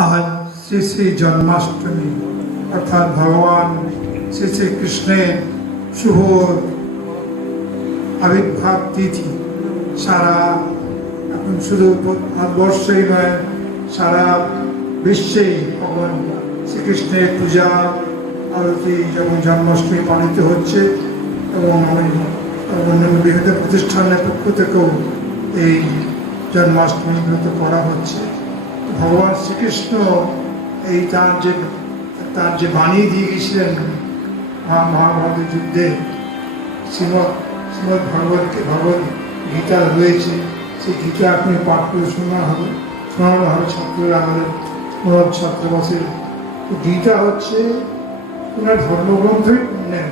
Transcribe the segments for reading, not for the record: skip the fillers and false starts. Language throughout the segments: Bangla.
आज श्री श्री जन्माष्टमी अर्थात भगवान श्री श्री कृष्णेर शुभ आविर्भाव तिथि सारा এখন শুধু ভারতবর্ষেই নয় সারা বিশ্বেই ভগবান শ্রীকৃষ্ণের পূজা আরতি যেমন জন্মাষ্টমী পালিত হচ্ছে এবং অন্যান্য বিভিন্ন প্রতিষ্ঠানের পক্ষ থেকেও এই জন্মাষ্টমী ব্রত করা হচ্ছে। ভগবান শ্রীকৃষ্ণ এই তার যে বাণী দিয়ে গেছিলেন মহাভারতের যুদ্ধে শ্রীমদ ভগবত গীতা রয়েছে, সেই গীতা আপনি পাঠ করে শোনানো হবে ছাত্ররা, আমাদের মনোজ ছাত্রাবাসের। গীতা হচ্ছে কোনো ধর্মগ্রন্থই নেন,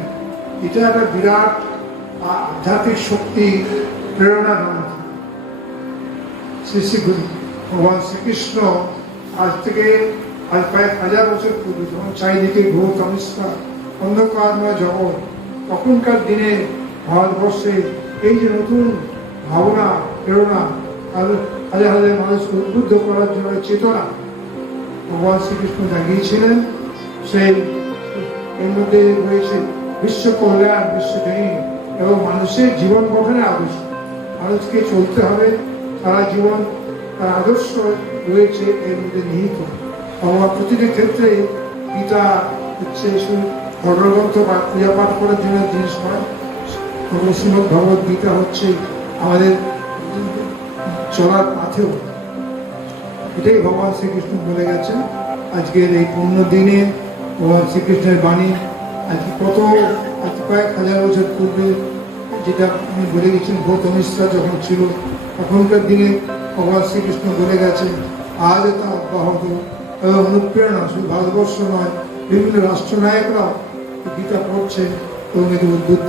এটা একটা বিরাট আধ্যাত্মিক শক্তি প্রেরণা গ্রন্থ। শ্রী শ্রী ভগবান শ্রীকৃষ্ণ আজ প্রায় 1000 বছর পূর্বে যখন চারিদিকে ঘোর তমস্যা অন্ধকারময় জগৎ, তখনকার দিনে ভারতবর্ষে এই যে নতুন ভাবনা প্রেরণা হাজার হাজার মানুষকে উদ্বুদ্ধ করার জন্য চেতনা ভগবান শ্রীকৃষ্ণ জাগিয়েছিলেন। সেই এর মধ্যে রয়েছে বিশ্ব কল্যাণ, বিশ্বজনীন এবং মানুষের জীবন গঠনের আদর্শ। মানুষকে চলতে হবে সারা জীবন, তার আদর্শ রয়েছে এর মধ্যে নিহিত। ভগবান প্রতিটি ক্ষেত্রে গীতা হচ্ছে শুধু ধর্মগ্রন্থ বা পূজা পাঠ করার জন্য জিনিস নয়, শ্রীমদ ভগবত গীতা হচ্ছে আমাদের চলার পাথেও। এটাই ভগবান শ্রীকৃষ্ণ বলে গেছেন। আজকের এই পূর্ণ দিনে ভগবান শ্রীকৃষ্ণের বাণী আজকে কয়েক হাজার বছর পূর্বে যেটা উনি বলে গেছেন গৌতম মিশ্রা যখন ছিল তখনকার দিনে ভগবান শ্রীকৃষ্ণ বলে গেছেন। আজও তা অব্যাহত এবং অনুপ্রেরণা শুধু ভারতবর্ষ নয়, বিভিন্ন রাষ্ট্রনায়করাও গীতা পড়ছে এবং এতে উদ্বুদ্ধ।